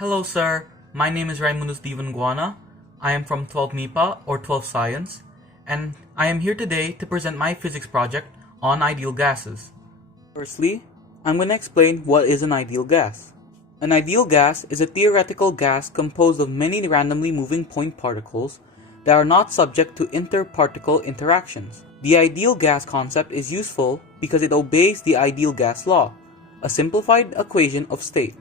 Hello sir, my name is Raymundus Deaven Goana. I am from 12 MIPA or 12 Science, and I am here today to present my physics project on ideal gases. Firstly, I'm going to explain what is an ideal gas. An ideal gas is a theoretical gas composed of many randomly moving point particles that are not subject to interparticle interactions. The ideal gas concept is useful because it obeys the ideal gas law, a simplified equation of state,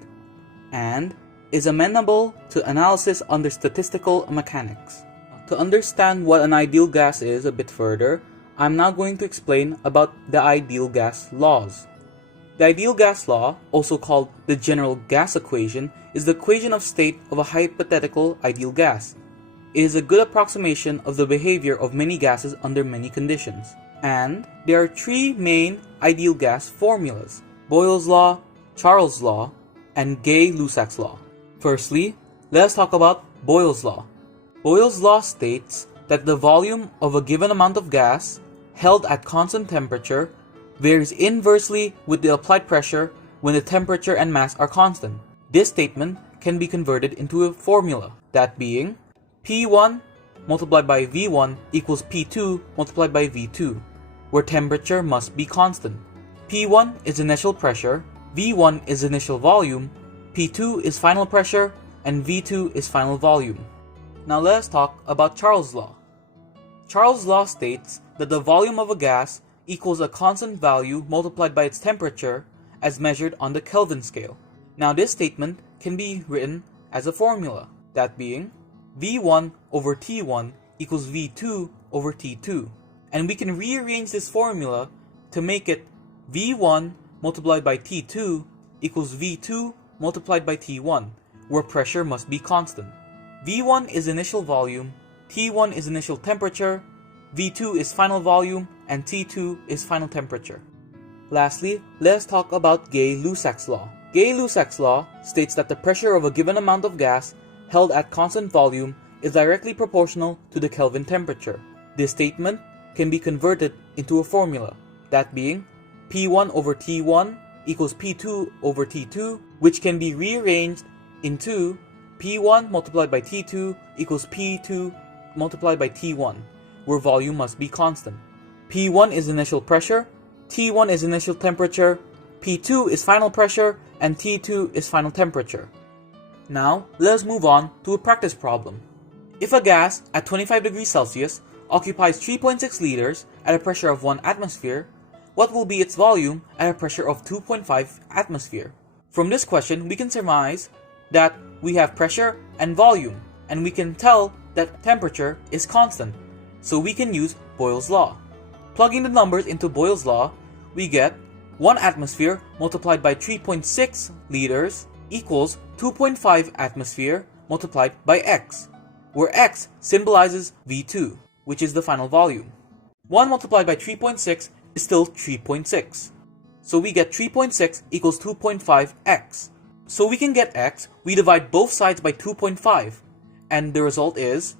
and is amenable to analysis under statistical mechanics. To understand what an ideal gas is a bit further, I'm now going to explain about the ideal gas laws. The ideal gas law, also called the general gas equation, is the equation of state of a hypothetical ideal gas. It is a good approximation of the behavior of many gases under many conditions. And there are three main ideal gas formulas: Boyles Law, Charles' Law, and Gay-Lussac's Law. Firstly, let us talk about Boyles' Law. Boyles' Law states that the volume of a given amount of gas held at constant temperature varies inversely with the applied pressure when the temperature and mass are constant. This statement can be converted into a formula, that being P1 multiplied by V1 equals P2 multiplied by V2, where temperature must be constant. P1 is initial pressure, V1 is initial volume, P2 is final pressure, and V2 is final volume. Now let us talk about Charles' Law. Charles' Law states that the volume of a gas equals a constant value multiplied by its temperature as measured on the Kelvin scale. Now this statement can be written as a formula, that being V1 over T1 equals V2 over T2. And we can rearrange this formula to make it V1 multiplied by T2 equals V2 multiplied by T1, where pressure must be constant. V1 is initial volume, T1 is initial temperature, V2 is final volume, and T2 is final temperature. Lastly, let us talk about Gay-Lussac's Law. Gay-Lussac's Law states that the pressure of a given amount of gas held at constant volume is directly proportional to the Kelvin temperature. This statement can be converted into a formula, that being P1 over T1 equals P2 over T2, which can be rearranged into P1 multiplied by T2 equals P2 multiplied by T1, where volume must be constant. P1 is initial pressure, T1 is initial temperature, P2 is final pressure, and T2 is final temperature. Now, let us move on to a practice problem. If a gas at 25 degrees Celsius occupies 3.6 liters at a pressure of 1 atmosphere, what will be its volume at a pressure of 2.5 atmosphere? From this question, we can surmise that we have pressure and volume, and we can tell that temperature is constant, so we can use Boyles' Law. Plugging the numbers into Boyles' Law, we get 1 atmosphere multiplied by 3.6 liters equals 2.5 atmosphere multiplied by X, where X symbolizes V2, which is the final volume. 1 multiplied by 3.6 is still 3.6. So we get 3.6 equals 2.5x. So we can get x, we divide both sides by 2.5, and the result is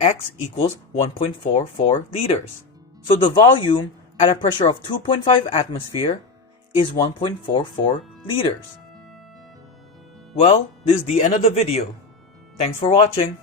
x equals 1.44 liters. So the volume at a pressure of 2.5 atmosphere is 1.44 liters. Well, this is the end of the video. Thanks for watching.